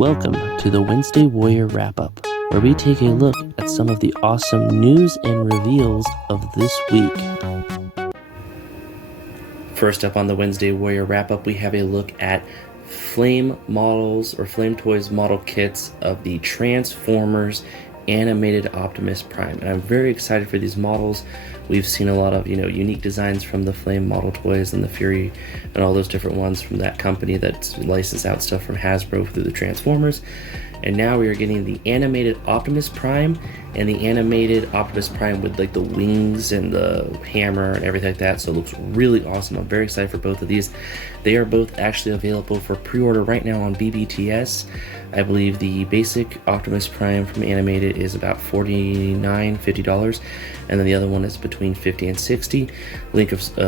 Welcome to the Wednesday Warrior Wrap-Up, where we take a look at some of the awesome news and reveals of this week. First up on the Wednesday Warrior Wrap-Up, we have a look at Flame models or Flame Toys model kits of the Transformers animated Optimus Prime, and I'm very excited for these models. We've seen a lot of unique designs from the Flame model toys and the Furai and all those different ones from that company that licensed out stuff from Hasbro through the Transformers, and now we are getting the animated Optimus Prime and the animated Optimus Prime with like the wings and the hammer and everything like that. So it looks really awesome. I'm very excited for both of these. They are both actually available for pre-order right now on BBTS. I believe the basic Optimus Prime from animated is about $49-$50, and then the other one is between $50 and $60.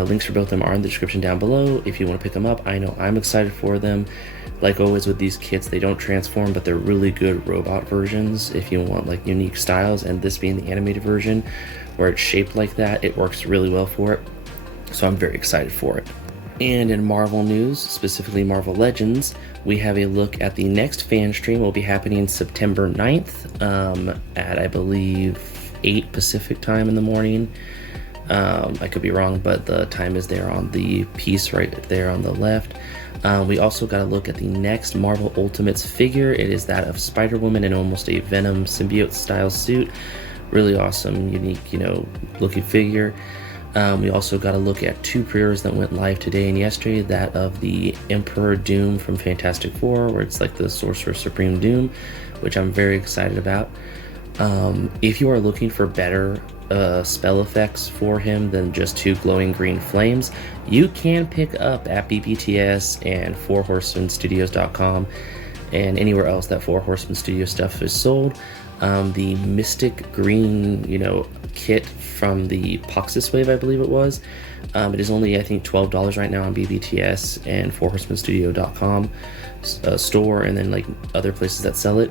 Links for both of them are in the description down below if you want to pick them up. I know I'm excited for them. Like always with these kits, they don't transform, but they're really good robot versions if you want like unique styles, and this being the animated version where it's shaped like that, it works really well for it. So I'm very excited for it. And in Marvel news, specifically Marvel Legends, we have a look at the next fan stream. Will be happening September 9th at I believe 8 Pacific time in the morning. I could be wrong, but the time is there on the piece right there on the left. We also got a look at the next Marvel Ultimates figure. It is that of Spider-Woman in almost a Venom symbiote style suit. Really awesome, unique, looking figure. We also got a look at two pre-orders that went live today and yesterday. That of the Emperor Doom from Fantastic Four, where it's like the Sorcerer Supreme Doom, which I'm very excited about. If you are looking for better spell effects for him than just two glowing green flames, you can pick up at BBTS and 4horsemanstudios.com and anywhere else that 4 Horsemen Studio stuff is sold. The Mystic Green, kit from the Poxus Wave, I believe it was. It is only, I think, $12 right now on BBTS and 4horsemanstudio.com store, and then like other places that sell it.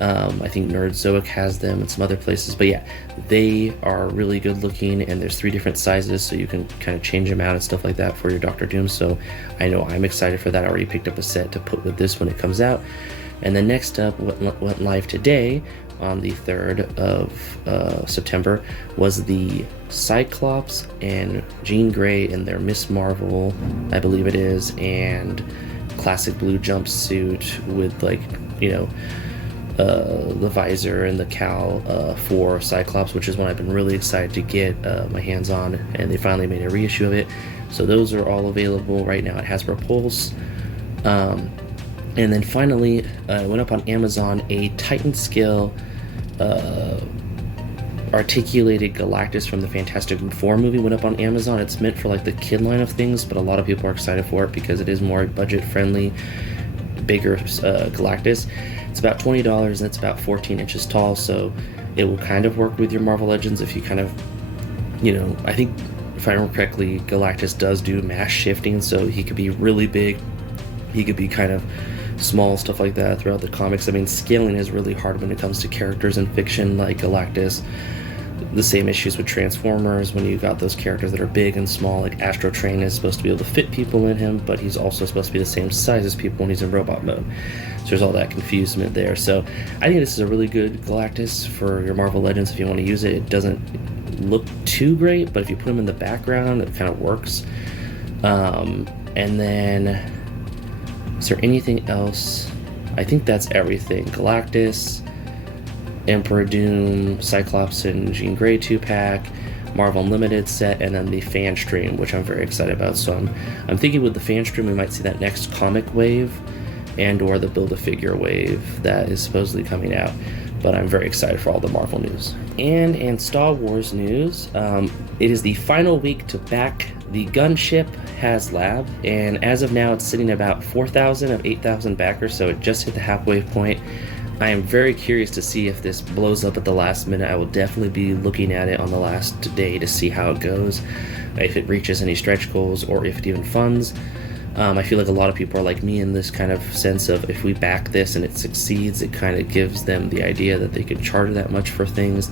I think Nerdzoic has them and some other places, but yeah, they are really good looking, and there's 3 different sizes, so you can kind of change them out and stuff like that for your Doctor Doom. So I know I'm excited for that. I already picked up a set to put with this when it comes out. And then next up, what went live today on the 3rd of September was the Cyclops and Jean Grey in their Miss Marvel, I believe it is, and classic blue jumpsuit with like, the visor and the cowl for Cyclops, which is one I've been really excited to get my hands on, and they finally made a reissue of it. So those are all available right now at Hasbro Pulse. And then finally, went up on Amazon, a Titan scale articulated Galactus from the Fantastic Four movie went up on Amazon. It's meant for like the kid line of things, but a lot of people are excited for it because it is more budget friendly, bigger Galactus. It's about $20 and it's about 14 inches tall, so it will kind of work with your Marvel Legends if you kind of, I think if I remember correctly, Galactus does do mass shifting, so he could be really big, he could be kind of small, stuff like that throughout the comics. I mean, scaling is really hard when it comes to characters in fiction like Galactus. The same issues with Transformers when you got those characters that are big and small, like Astro Train is supposed to be able to fit people in him, but he's also supposed to be the same size as people when he's in robot mode. So there's all that confusement there. So I think this is a really good Galactus for your Marvel Legends if you want to use it. It doesn't look too great, but if you put him in the background, it kind of works. And then, is there anything else? I think that's everything. Galactus, Emperor Doom, Cyclops and Jean Grey 2-pack, Marvel Unlimited set, and then the fan stream, which I'm very excited about. So I'm thinking with the fan stream we might see that next comic wave and or the Build-A-Figure wave that is supposedly coming out. But I'm very excited for all the Marvel news. And in Star Wars news, it is the final week to back the Gunship HasLab, and as of now it's sitting about 4,000 of 8,000 backers, so it just hit the halfway point. I am very curious to see if this blows up at the last minute. I will definitely be looking at it on the last day to see how it goes, if it reaches any stretch goals or if it even funds. I feel like a lot of people are like me in this kind of sense of if we back this and it succeeds, it kind of gives them the idea that they could charge that much for things,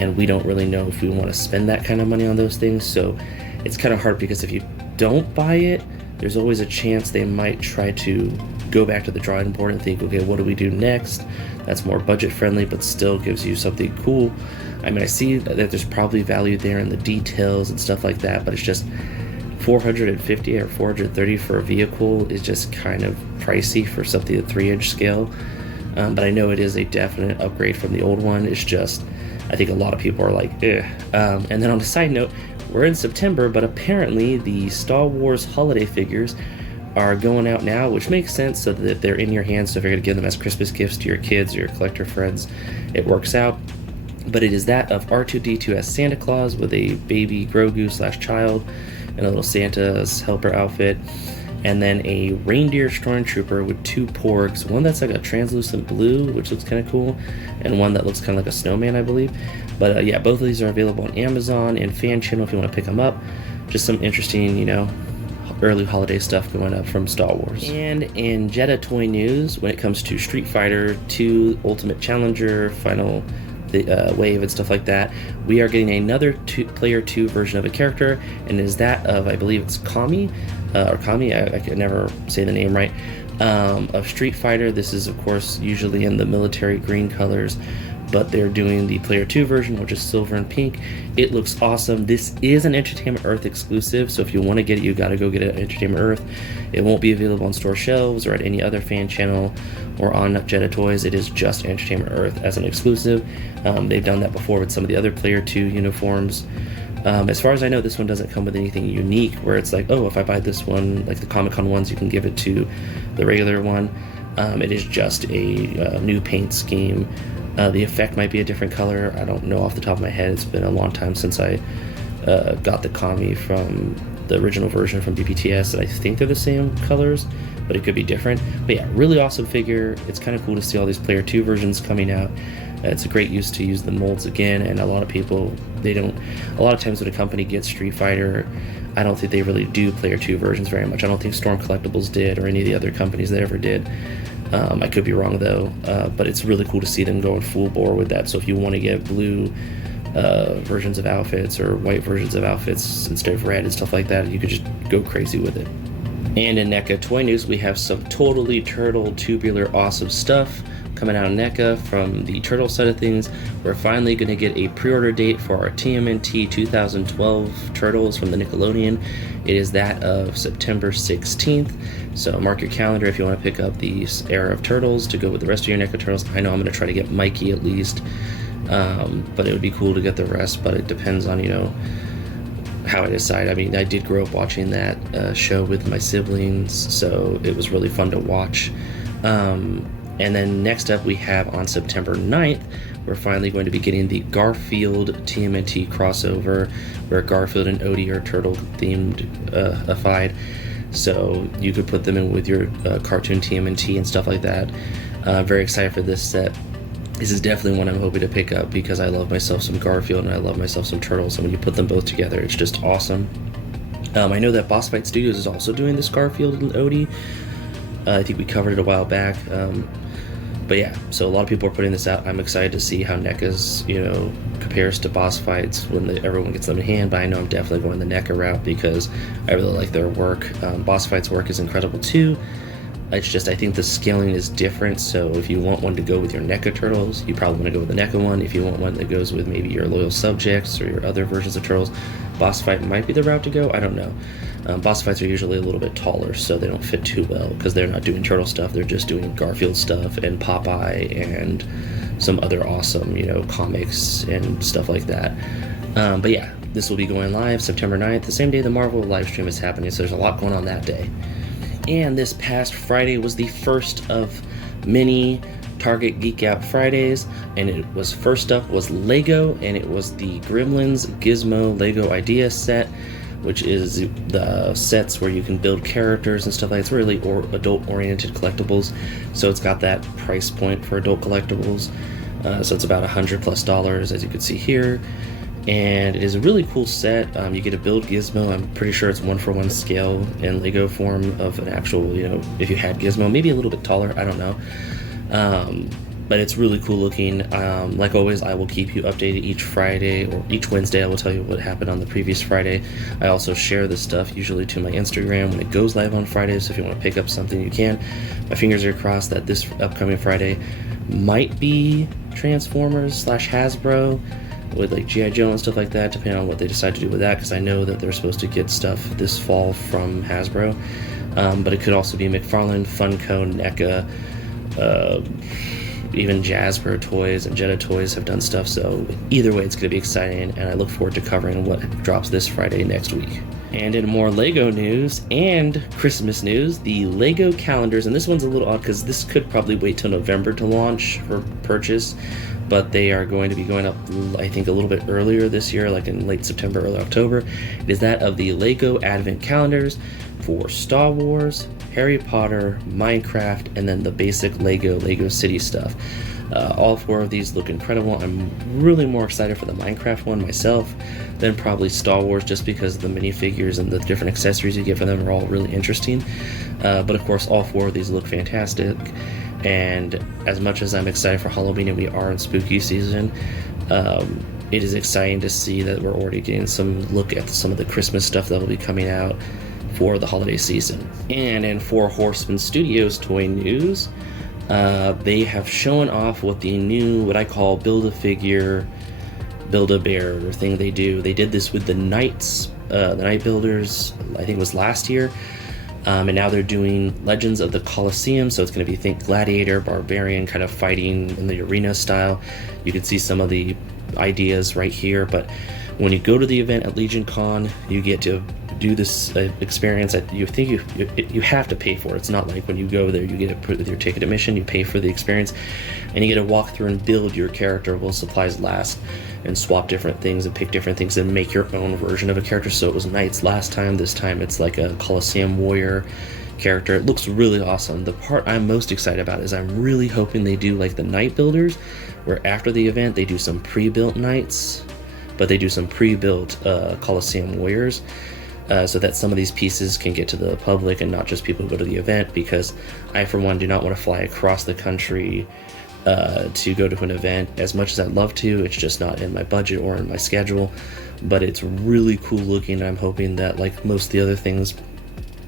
and we don't really know if we want to spend that kind of money on those things. So it's kind of hard because if you don't buy it, there's always a chance they might try to go back to the drawing board and think, okay, what do we do next? That's more budget friendly, but still gives you something cool. I mean, I see that there's probably value there in the details and stuff like that, but it's just $450 or $430 for a vehicle is just kind of pricey for something at 3-inch scale. But I know it is a definite upgrade from the old one. It's just, I think a lot of people are like, eh. And then on a side note, we're in September, but apparently the Star Wars holiday figures are going out now, which makes sense, so that they're in your hands. So if you're going to give them as Christmas gifts to your kids or your collector friends, it works out. But it is that of R2-D2 as Santa Claus with a baby Grogu/child and a little Santa's helper outfit, and then a reindeer Stormtrooper with 2 porgs, one that's like a translucent blue, which looks kind of cool, and one that looks kind of like a snowman, I believe. But yeah, both of these are available on Amazon and Fan Channel if you want to pick them up. Just some interesting, you know, early holiday stuff going up from Star Wars. And in Jetta toy news, when it comes to Street Fighter 2 Ultimate Challenger, Final Wave and stuff like that, we are getting another player 2 version of a character, and is that of, I believe it's Cammy, or Cammy, I could never say the name right, of Street Fighter. This is of course usually in the military green colors, but they're doing the player 2 version, which is silver and pink. It looks awesome. This is an Entertainment Earth exclusive, so if you want to get it, you got to go get it at Entertainment Earth. It won't be available on store shelves or at any other fan channel or on Jetta Toys. It is just Entertainment Earth as an exclusive. They've done that before with some of the other player 2 uniforms. As far as I know, this one doesn't come with anything unique where it's like, oh, if I buy this one, like the Comic-Con ones, you can give it to the regular one. It is just a new paint scheme. The effect might be a different color. I don't know off the top of my head. It's been a long time since I got the Cammy from the original version from BPTS, and I think they're the same colors, but it could be different. But yeah, really awesome figure. It's kind of cool to see all these player 2 versions coming out. It's a great use to use the molds again, and a lot of people, a lot of times when a company gets Street Fighter, I don't think they really do player 2 versions very much. I don't think Storm Collectibles did, or any of the other companies that ever did. I could be wrong though, but it's really cool to see them going full bore with that. So if you want to get blue versions of outfits or white versions of outfits instead of red and stuff like that, you could just go crazy with it. And in NECA toy news, we have some totally turtle tubular awesome stuff coming out of NECA. From the turtle side of things, we're finally going to get a pre-order date for our TMNT 2012 turtles from the Nickelodeon. It is that of September 16th. So mark your calendar if you want to pick up the era of turtles to go with the rest of your NECA turtles. I know I'm going to try to get Mikey at least, but it would be cool to get the rest, but it depends on, you know, how I decide. I mean, I did grow up watching that show with my siblings, so it was really fun to watch. And then next up we have on September 9th, we're finally going to be getting the Garfield TMNT crossover, where Garfield and Odie are turtle themed ified. So you could put them in with your cartoon TMNT and stuff like that. Very excited for this set. This is definitely one I'm hoping to pick up because I love myself some Garfield and I love myself some turtles, and when you put them both together, it's just awesome. I know that Boss Fight Studios is also doing this Garfield and Odie. I think we covered it a while back. But yeah, so a lot of people are putting this out. I'm excited to see how NECA's, you know, compares to Boss Fights when everyone gets them in hand, but I know I'm definitely going the NECA route because I really like their work. Boss Fights work is incredible too. It's just, I think the scaling is different, so if you want one to go with your NECA turtles, you probably want to go with the NECA one. If you want one that goes with maybe your Loyal Subjects or your other versions of turtles, Boss Fight might be the route to go. I don't know. Boss Fights are usually a little bit taller, so they don't fit too well because they're not doing turtle stuff. They're just doing Garfield stuff and Popeye and some other awesome, you know, comics and stuff like that. But yeah, this will be going live September 9th, the same day the Marvel live stream is happening, so there's a lot going on that day. And this past Friday was the first of many Target Geek Out Fridays, and it was first up was Lego, and it was the Gremlins Gizmo Lego Idea set, which is the sets where you can build characters and stuff like that. It's really adult-oriented collectibles, so it's got that price point for adult collectibles. So it's about $100+, as you can see here. And it is a really cool set. You get to build Gizmo. I'm pretty sure it's 1-for-1 scale in Lego form of an actual, you know, if you had Gizmo, maybe a little bit taller, I don't know. but it's really cool looking. Like always, I will keep you updated each Friday or each Wednesday. I will tell you what happened on the previous Friday. I also share this stuff usually to my Instagram when it goes live on Friday, so if you want to pick up something, you can. My fingers are crossed that this upcoming Friday might be Transformers / Hasbro with like G.I. Joe and stuff like that, depending on what they decide to do with that, because I know that they're supposed to get stuff this fall from Hasbro. But it could also be McFarlane, Funko, NECA, even Jasper Toys and Jetta Toys have done stuff, so either way it's going to be exciting, and I look forward to covering what drops this Friday next week. And in more LEGO news and Christmas news, the LEGO calendars, and this one's a little odd because this could probably wait till November to launch for purchase, but they are going to be going up, I think, a little bit earlier this year, like in late September, early October. It is that of the LEGO Advent calendars for Star Wars, Harry Potter, Minecraft, and then the basic Lego City stuff. All 4 of these look incredible. I'm really more excited for the Minecraft one myself than probably Star Wars, just because the minifigures and the different accessories you get for them are all really interesting. But of course, all 4 of these look fantastic. And as much as I'm excited for Halloween and we are in spooky season, it is exciting to see that we're already getting some look at some of the Christmas stuff that will be coming out for the holiday season. And in 4 Horsemen Studios toy news, they have shown off what the new, what I call Build-A-Figure, Build-A-Bear thing they do. They did this with the Knights, the Knight Builders, I think it was last year. And now they're doing Legends of the Colosseum, so it's going to be, think, gladiator, barbarian, kind of fighting in the arena style. You can see some of the ideas right here, but when you go to the event at Legion Con, you get to do this experience that you think you have to pay for. It's not like when you go there you get to put with your ticket admission, you pay for the experience, and you get to walk through and build your character while supplies last, and swap different things and pick different things and make your own version of a character. So it was Knights last time, this time it's like a Colosseum warrior character. It looks really awesome. The part I'm most excited about is I'm really hoping they do like the Knight Builders, where after the event they do some pre-built Knights, but they do some pre-built Colosseum warriors, so that some of these pieces can get to the public and not just people who go to the event, because I, for one, do not want to fly across the country to go to an event. As much as I'd love to, it's just not in my budget or in my schedule, but it's really cool looking, and I'm hoping that, like most of the other things,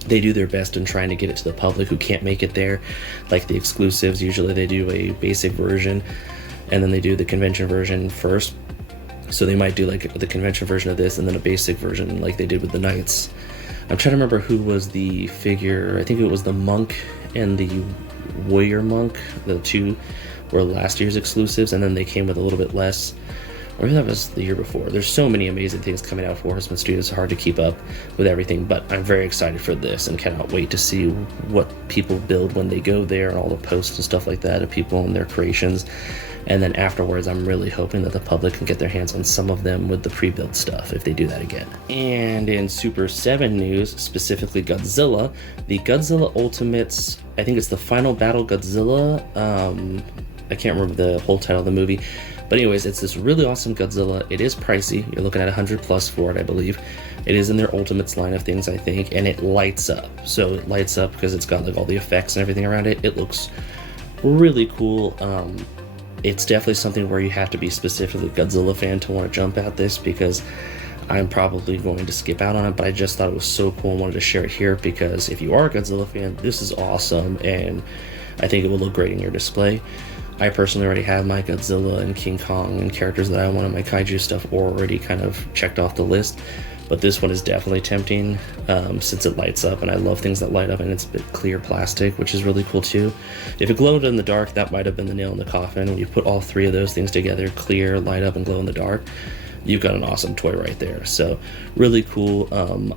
they do their best in trying to get it to the public who can't make it there. Like the exclusives, usually they do a basic version, and then they do the convention version first. So they might do like the convention version of this and then a basic version like they did with the Knights. I'm trying to remember who was the figure. I think it was the Monk and the Warrior Monk. The 2 were last year's exclusives, and then they came with a little bit less. Or that was the year before. There's so many amazing things coming out for Horsemen Studios. It's hard to keep up with everything, but I'm very excited for this and cannot wait to see what people build when they go there, and all the posts and stuff like that of people and their creations. And then afterwards, I'm really hoping that the public can get their hands on some of them with the pre-built stuff if they do that again. And in Super 7 news, specifically Godzilla, the Godzilla Ultimates, I think it's the Final Battle Godzilla. I can't remember the whole title of the movie. But anyways, it's this really awesome Godzilla. It is pricey. You're looking at $100+ for it, I believe. It is in their Ultimates line of things, I think, and it lights up. So it lights up because it's got like all the effects and everything around it. It looks really cool. It's definitely something where you have to be specifically a Godzilla fan to want to jump at this, because I'm probably going to skip out on it, but I just thought it was so cool and wanted to share it here, because if you are a Godzilla fan, this is awesome, and I think it will look great in your display. I personally already have my Godzilla and King Kong and characters that I want in my kaiju stuff already kind of checked off the list, but this one is definitely tempting since it lights up, and I love things that light up, and it's a bit clear plastic, which is really cool too. If it glowed in the dark, that might have been the nail in the coffin. When you put all 3 of those things together, clear, light up, and glow in the dark, you've got an awesome toy right there. So really cool.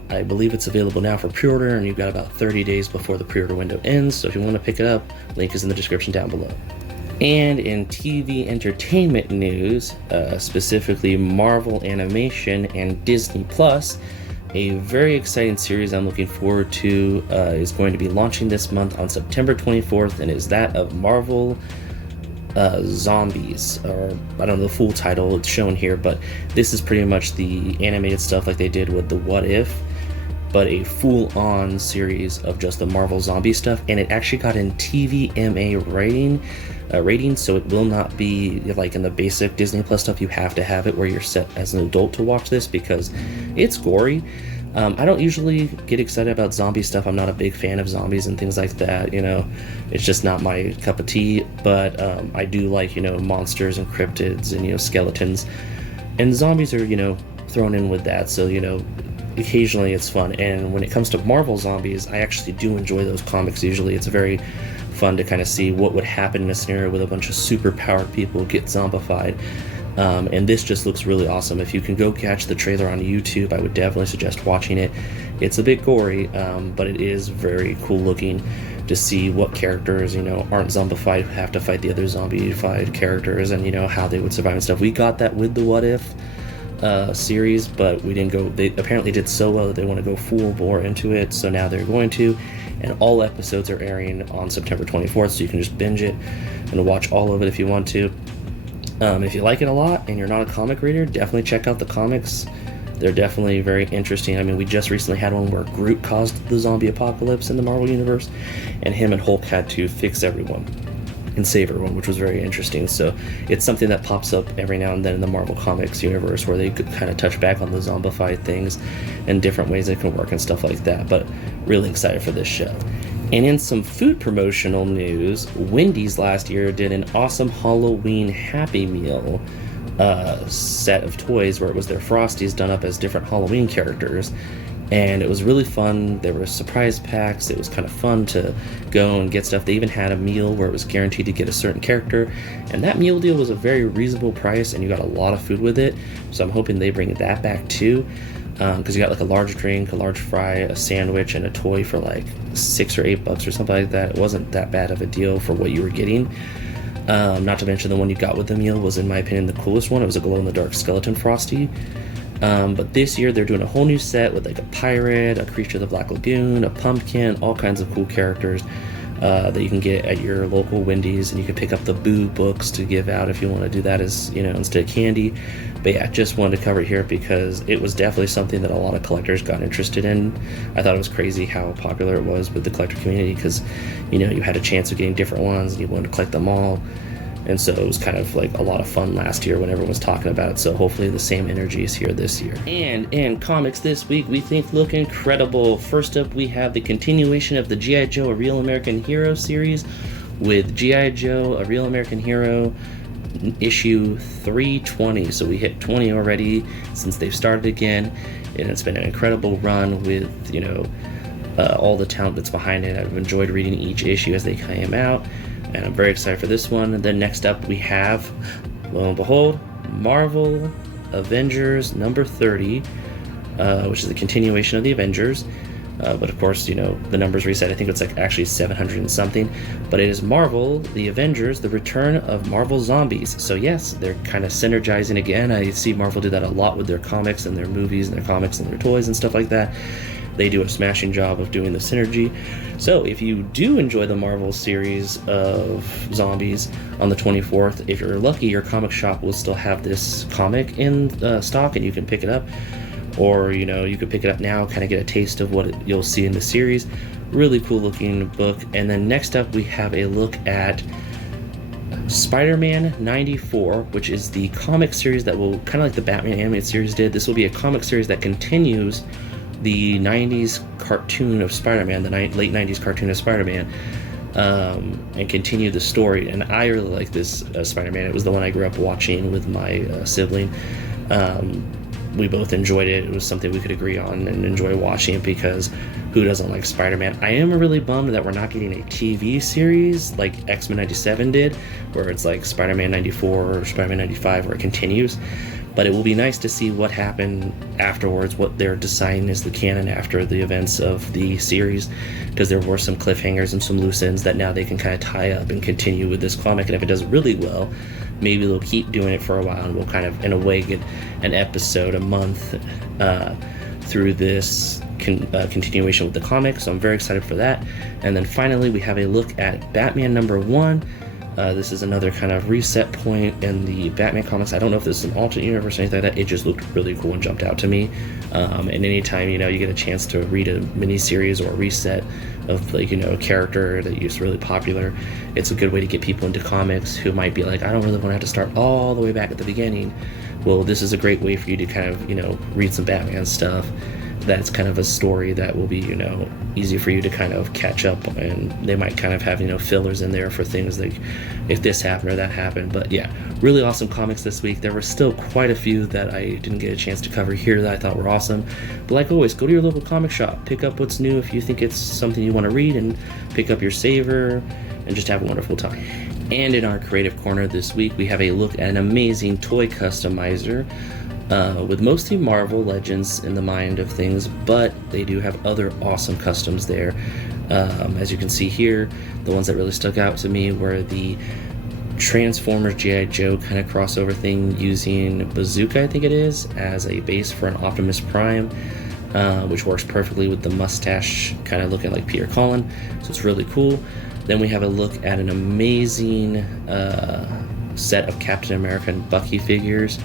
I believe it's available now for pre-order, and you've got about 30 days before the pre-order window ends, so if you want to pick it up, link is in the description down below. And in TV entertainment news, specifically Marvel Animation and Disney Plus, a very exciting series I'm looking forward to is going to be launching this month on September 24th, and is that of Marvel Zombies, or I don't know the full title, it's shown here, but this is pretty much the animated stuff like they did with the What If, but a full-on series of just the Marvel zombie stuff, and it actually got an TVMA rating, so it will not be like in the basic Disney Plus stuff. You have to have it where you're set as an adult to watch this because it's gory. I don't usually get excited about zombie stuff. I'm not a big fan of zombies and things like that, you know. It's just not my cup of tea, but I do like, you know, monsters and cryptids and, you know, skeletons. And zombies are, you know, thrown in with that, so, you know, occasionally it's fun. And when it comes to Marvel zombies, I actually do enjoy those comics. Usually it's very fun to kind of see what would happen in a scenario with a bunch of super powered people get zombified. And this just looks really awesome. If you can go catch the trailer on YouTube, I would definitely suggest watching it. It's a bit gory, but it is very cool looking to see what characters, you know, aren't zombified, have to fight the other zombified characters, and, you know, how they would survive and stuff. We got that with the What If series, but we didn't go. They apparently did so well that they want to go full bore into it, so now they're going to. And all episodes are airing on September 24th, so you can just binge it and watch all of it if you want to. If you like it a lot and you're not a comic reader, definitely check out the comics. They're definitely very interesting. I mean, we just recently had one where Groot caused the zombie apocalypse in the Marvel Universe, and him and Hulk had to fix everyone and save everyone, which was very interesting. So it's something that pops up every now and then in the Marvel Comics universe where they could kind of touch back on the zombified things and different ways it can work and stuff like that. But really excited for this show. And in some food promotional news, Wendy's last year did an awesome Halloween Happy Meal set of toys where it was their Frosties done up as different Halloween characters. And it was really fun. There were surprise packs. It was kind of fun to go and get stuff. They even had a meal where it was guaranteed to get a certain character. And that meal deal was a very reasonable price, and you got a lot of food with it. So I'm hoping they bring that back too. Because you got like a large drink, a large fry, a sandwich, and a toy for like $6 or $8 or something like that. It wasn't that bad of a deal for what you were getting. Not to mention the one you got with the meal was, in my opinion, the coolest one. It was a glow-in-the-dark skeleton Frosty. But this year they're doing a whole new set with like a pirate, a creature of the Black Lagoon, a pumpkin, all kinds of cool characters that you can get at your local Wendy's, and you can pick up the Boo books to give out if you want to do that as, you know, instead of candy. But yeah, just wanted to cover it here because it was definitely something that a lot of collectors got interested in. I thought it was crazy how popular it was with the collector community because, you know, you had a chance of getting different ones and you wanted to collect them all. And so it was kind of like a lot of fun last year when everyone was talking about it. So hopefully the same energy is here this year. And in comics this week, we think look incredible. First up, we have the continuation of the G.I. Joe, A Real American Hero series with G.I. Joe, A Real American Hero issue 320. So we hit 20 already since they've started again. And it's been an incredible run with, you know, all the talent that's behind it. I've enjoyed reading each issue as they came out, and I'm very excited for this one. And then next up we have, lo and behold, Marvel Avengers number 30, which is a continuation of the Avengers. But of course, you know, the numbers reset. I think it's like actually 700 and something. But it is Marvel, the Avengers, the return of Marvel Zombies. So yes, they're kind of synergizing again. I see Marvel do that a lot with their comics and their movies and their comics and their toys and stuff like that. They do a smashing job of doing the synergy. So if you do enjoy the Marvel series of zombies on the 24th, if you're lucky, your comic shop will still have this comic in stock and you can pick it up. Or, you know, you could pick it up now, kind of get a taste of what you'll see in the series. Really cool looking book. And then next up we have a look at Spider-Man 94, which is the comic series that will, kind of like the Batman animated series did, this will be a comic series that continues the 90s cartoon of Spider-Man, the late 90s cartoon of Spider-Man, and continue the story. And I really like this Spider-Man. It was the one I grew up watching with my sibling. We both enjoyed it. It was something we could agree on and enjoy watching because who doesn't like Spider-Man? I am really bummed that we're not getting a TV series like X-Men 97 did, where it's like Spider-Man 94 or Spider-Man 95 where it continues. But it will be nice to see what happened afterwards, what they're deciding is the canon after the events of the series, because there were some cliffhangers and some loose ends that now they can kind of tie up and continue with this comic. And if it does really well, maybe they'll keep doing it for a while and we'll kind of, in a way, get an episode a month through this continuation with the comic. So I'm very excited for that. And then finally, we have a look at Batman number 1. This is another kind of reset point in the Batman comics. I don't know if this is an alternate universe or anything like that. It just looked really cool and jumped out to me. And anytime, you get a chance to read a miniseries or a reset of, like, a character that is really popular, it's a good way to get people into comics who might be like, I don't really want to have to start all the way back at the beginning. Well, this is a great way for you to kind of, read some Batman stuff. That's kind of a story that will be, easy for you to kind of catch up, and they might kind of have, fillers in there for things like if this happened or that happened. But yeah, really awesome comics this week. There were still quite a few that I didn't get a chance to cover here that I thought were awesome. But like always, go to your local comic shop, pick up what's new if you think it's something you want to read, and pick up your saver and just have a wonderful time. And in our creative corner this week, we have a look at an amazing toy customizer with mostly Marvel Legends in the mind of things, but they do have other awesome customs there. As you can see here, the ones that really stuck out to me were the Transformers G.I. Joe kind of crossover thing using Bazooka, I think it is, as a base for an Optimus Prime, which works perfectly with the mustache kind of looking like Peter Cullen, so it's really cool. Then we have a look at an amazing set of Captain America and Bucky figures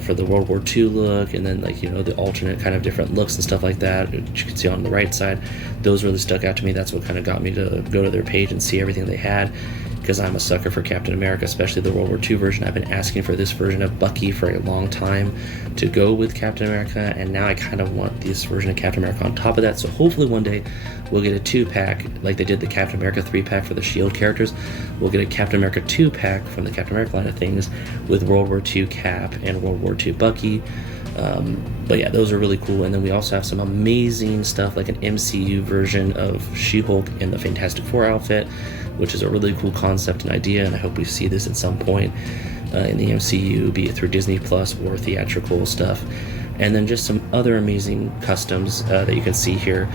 for the World War II look, and then the alternate kind of different looks and stuff like that, which you can see on the right side. Those really stuck out to me. That's what kind of got me to go to their page and see everything they had, because I'm a sucker for Captain America, especially the World War II version. I've been asking for this version of Bucky for a long time to go with Captain America, and now I kind of want this version of Captain America on top of that. So hopefully one day we'll get a 2-pack like they did the Captain America 3-pack for the S.H.I.E.L.D. characters. We'll get a Captain America 2-pack from the Captain America line of things with World War II Cap and World War II Bucky. But yeah, those are really cool. And then we also have some amazing stuff like an MCU version of She-Hulk in the Fantastic Four outfit, which is a really cool concept and idea, and I hope we see this at some point in the MCU, be it through Disney Plus or theatrical stuff. And then just some other amazing customs that you can see here,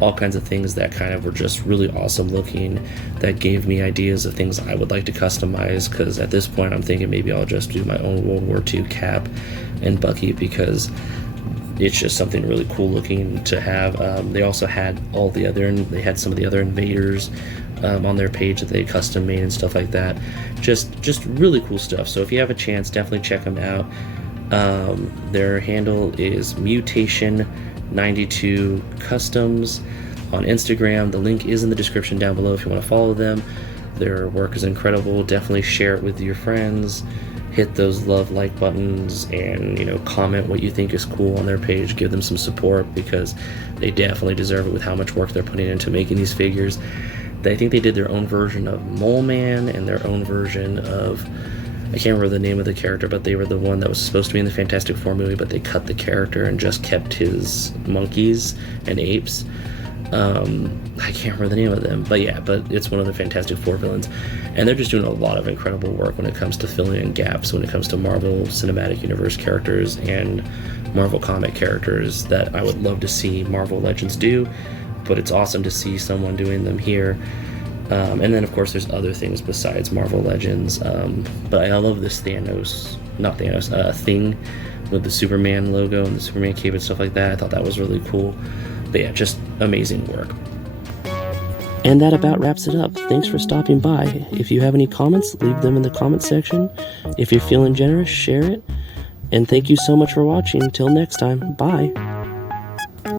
all kinds of things that kind of were just really awesome looking, that gave me ideas of things I would like to customize, because at this point I'm thinking maybe I'll just do my own World War II Cap and Bucky, because it's just something really cool looking to have. They also had they had some of the other invaders on their page that they custom made and stuff like that. Just really cool stuff. So if you have a chance, definitely check them out. Their handle is Mutation92 Customs on Instagram. The link is in the description down below if you want to follow them. Their work is incredible. Definitely share it with your friends. Hit those like buttons, and comment what you think is cool on their page. Give them some support, because they definitely deserve it with how much work they're putting into making these figures. I think they did their own version of Mole Man and their own version of, I can't remember the name of the character, but they were the one that was supposed to be in the Fantastic Four movie, but they cut the character and just kept his monkeys and apes. I can't remember the name of them, but it's one of the Fantastic Four villains, and they're just doing a lot of incredible work when it comes to filling in gaps when it comes to Marvel Cinematic Universe characters and Marvel comic characters that I would love to see Marvel Legends do, but it's awesome to see someone doing them here. And then of course there's other things besides Marvel Legends, but I love this thing with the Superman logo and the Superman cape and stuff like that. I thought that was really cool. But yeah, just amazing work. And that about wraps it up. Thanks for stopping by. If you have any comments, leave them in the comment section. If you're feeling generous, share it. And thank you so much for watching. Till next time, bye.